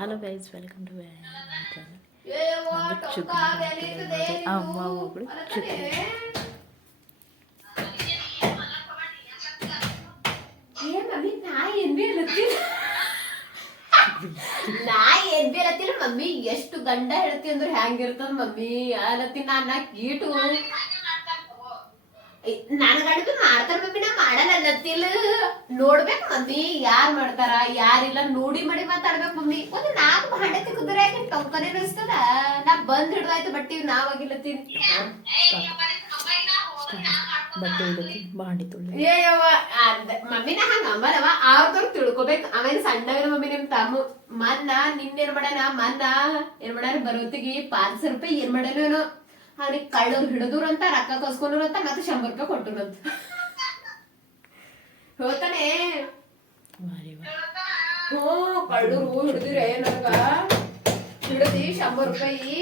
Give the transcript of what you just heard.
Hello guys, welcome to channel. ಅಮ್ಮ ಒಬ್ಬಳು ಚುಟ್ಟಿ. ನಾಯಿ ಏನ್ ಬಿ ಅಲತ್ತಿಲ್ಲ ಮಮ್ಮಿ. ಎಷ್ಟು ಗಂಡ ಹೇಳ್ತಿ ಅಂದ್ರೆ ಹೆಂಗಿರ್ತದ ಮಮ್ಮಿ ಅಲತ್ತಿ ನಾನ ಕೀಟು ನನ್ ಗಂಡ ಮಾಡ್ತಾರ ಮಮ್ಮಿ. ನಾ ಮಾಡಲ್ಲ ಅಲ್ಲತ್ತಿಲ್ಲ. ನೋಡ್ಬೇಕ್ ಮಮ್ಮಿ ಯಾರ್ ಮಾಡ್ತಾರ ಯಾರಿಲ್ಲ ನೋಡಿ ಮಾಡಿ ಮಾತಾಡ್ಬೇಕು ಮಮ್ಮಿ. ಒಂದು 4 ಭಾಂಡೆ ತಿಕ್ಕುದ್ರೆ ಟೊಂಕನೆ ಅನಿಸ್ತದ. ನಾ ಬಂದ್ ಹಿಡ್ದಾಯ್ತು ಬಟ್ಟಿ ನಾವಾಗಿಲ್ಲತ್ತೀನಿ. ಬಟ್ಟೆ ಇಡತಿ ಬಾಂಡಿ ತುಳ್ಳಿ. ಮಮ್ಮಿನ ಹಂಗ ಅಂಬಲ್ಲವ. ಅವ್ರದವ್ರು ತಿಳ್ಕೊಬೇಕು. ಆಮೇಲೆ ಸಣ್ಣವರ ಮಮ್ಮಿ ನಿಮ್ ತಮ್ಮ ಮನ್ನ ನಿನ್ನೇನ್ ಮಾಡ್ಯಾನ ಏನ್ ಮಾಡ್ಯಾನ ಬರೋತ್ತಿಗೆ 500 ರೂಪಾಯಿ ಏನ್ ಮಾಡ್ಯಾನ ಅವ್ನಿಗೆ ಕಳ್ಳವ್ರು ಹಿಡಿದ್ರು ಅಂತ ರೊಕ್ಕ ಕಸ್ಕೊಂಡ್ರು ಅಂತ ಮತ್ತೆ 100 ರೂಪಾಯಿ ಕೊಟ್ಟನಂತ. ಹೋತಾನೆ ಕಳ್ಳರು ಹಿಡಿದಿರ ಏನಂಗ ಹಿಡಿದಿ 100 ರೂಪಾಯಿ